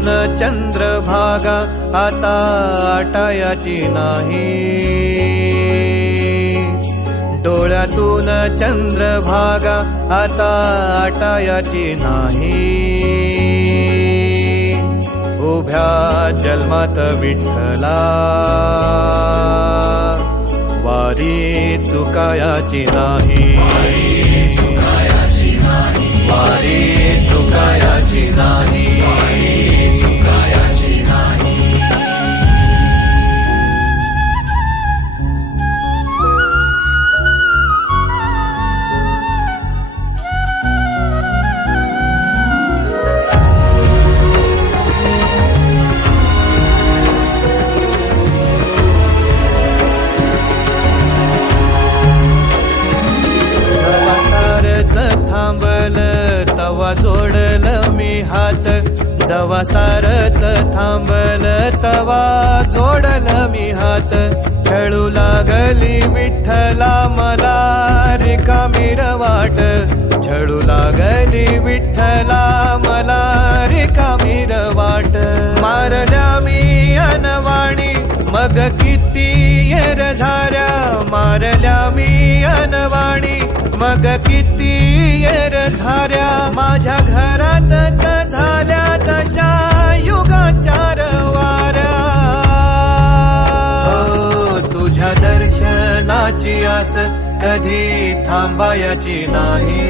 चंद्रभागा आता आटायाची नाही, डोळ्यातून चंद्रभागा आता आटायाची नाही. उभ्या जन्मात विठ्ठला वारी चुकायाची नाही, वारी चुकायाची नाही. थांबल तवा जोडल मी हात, जवा सारच थांबल तवा जोडल मी हात. खेळू लागली विठ्ठला मला रिकामी वाट, छळू लागली विठ्ठला मला रिकामी वाट. मारल्या मी अनवाणी मग किती येर झाऱ्या, मारल्या मी अनवाणी मग किती येर झाऱ्या. माझ्या घरातच झाल्या जशा युगाचार वाऱ्या. तुझ्या दर्शनाची आस कधी थांबायची नाही,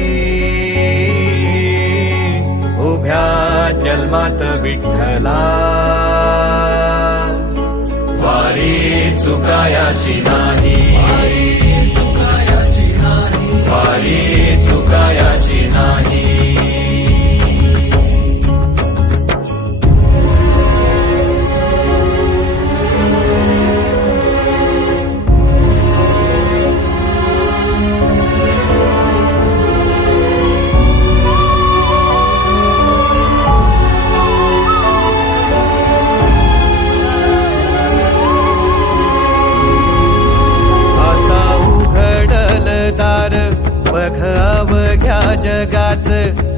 उभ्या जन्मात विठ्ठला वारी चुकायाची नाही, वारी चुकायाची नाही. दार बघ अवघ्या जगाच,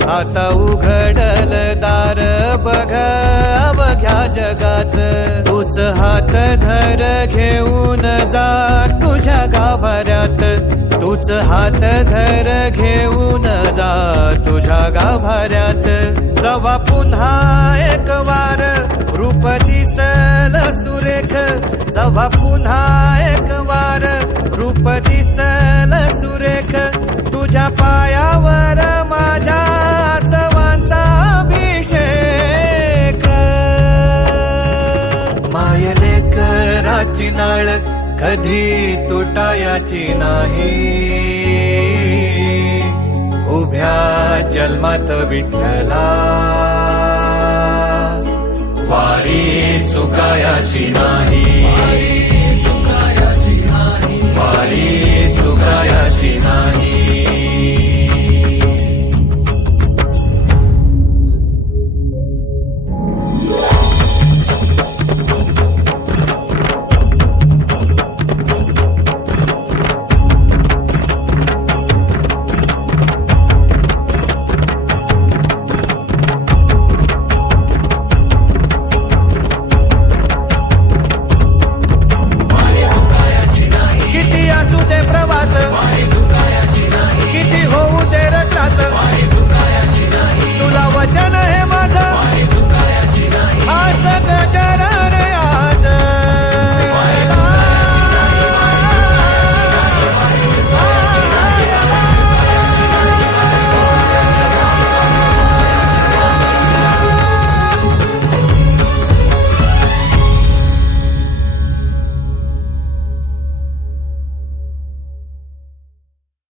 आता उघडल दार बघ अवघ्या जगाच. तूच हात धर घेऊन जा तुझ्या गाभाऱ्यात, तूच हात धर घेऊन जा तुझ्या गाभाऱ्यात. जवा पुन्हा एक वार रूप दिसल सुरेख, जवा पुन्हा एक वार रूप दिसल सुरेख. तुझ्या पायावर माझ्या आसवांचा अभिषेक. मायलेकराची नाळ कधी तुटायाची नाही, उभ्या जन्मात विठ्ठला वारी चुकायाची नाही, वारी चुकायाची नाही.